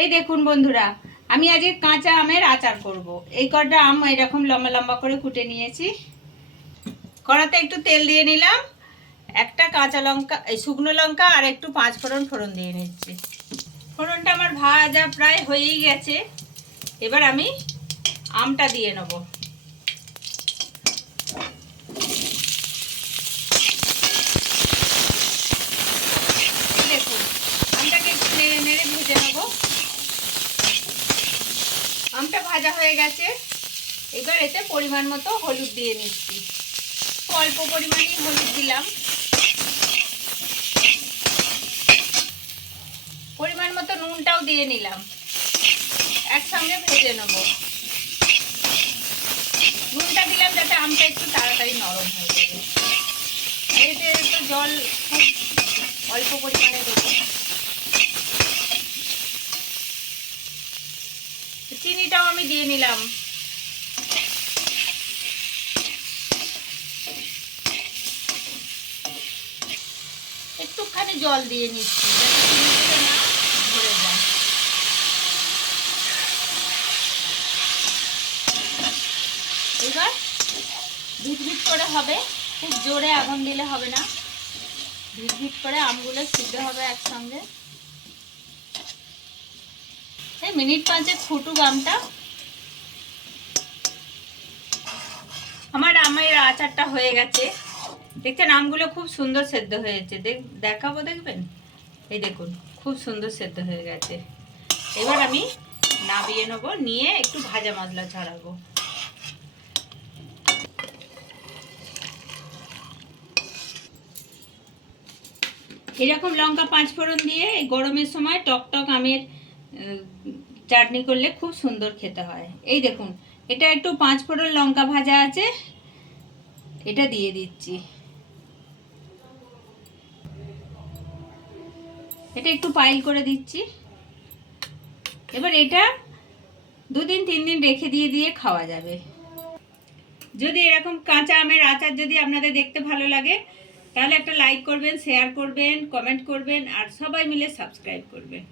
এই দেখুন বন্ধুরা, আমি আজকে কাঁচা আমের আচার করব। এই কটা আম এরকম লম্বা লম্বা করে কুটে নিয়েছি। কড়াতে একটু তেল দিয়ে নিলাম, একটা কাঁচা লঙ্কা, এই শুকনো লঙ্কা আর একটু পাঁচ ফোড়ন ফোড়ন দিয়ে নিচ্ছি। ফোড়নটা আমার ভাজা প্রায় হয়েই গেছে। এবার আমি আমটা দিয়ে নেব দেখুন আমটাকে একটু নেড়ে নেড়ে ভেজে নেব আমটা ভাজা হয়ে গেছে। এবার এতে পরিমাণ মতো হলুদ দিয়ে নিচ্ছি। অল্প পরিমাণেই হলুদ দিলাম। পরিমাণ মতো নুনটাও দিয়ে নিলাম। একসঙ্গে ভেজে নেব। নুনটা দিলাম যাতে আমটা একটু তাড়াতাড়ি নরম হয়ে যাবে এতে তো জল খুব অল্প পরিমাণে দেবো। আমি দিয়ে নিলাম। একটুখানি জল দিয়ে নিচ্ছি ভিট করে হবে, খুব জোরে আগুন দিলে হবে না। ভিট করে আমগুলো সিদ্ধ হবে একসঙ্গে। মিনিট পাঁচেক ফুটুক আমটা আমার আমের আচারটা হয়ে গেছে। দেখছেন, আমগুলো খুব সুন্দর সেদ্ধ হয়েছে। দেখ, দেখাবো, দেখবেন? এই দেখুন, খুব সুন্দর সেদ্ধ হয়ে গেছে। এবার আমি নাবিয়ে নেব, নিয়ে একটু ভাজা মশলা ছড়াবো। এরকম লঙ্কা পাঁচ ফোড়ন দিয়ে এই গরমের সময় টক টক আমের চাটনি করলে খুব সুন্দর খেতে হয়। এই দেখুন, এটা একটু পাঁচ ফোড়ন লঙ্কা ভাজা আছে। এটা দিয়ে দিচ্ছি। এটা একটু পাইল করে দিচ্ছি। এবার এটা দুদিন তিন দিন রেখে দিয়ে দিয়ে খাওয়া যাবে। যদি এরকম কাঁচা আমের আচার যদি আপনাদের দেখতে ভালো লাগে, তাহলে একটা লাইক করবেন শেয়ার করবেন কমেন্ট করবেন, আর সবাই মিলে সাবস্ক্রাইব করবেন।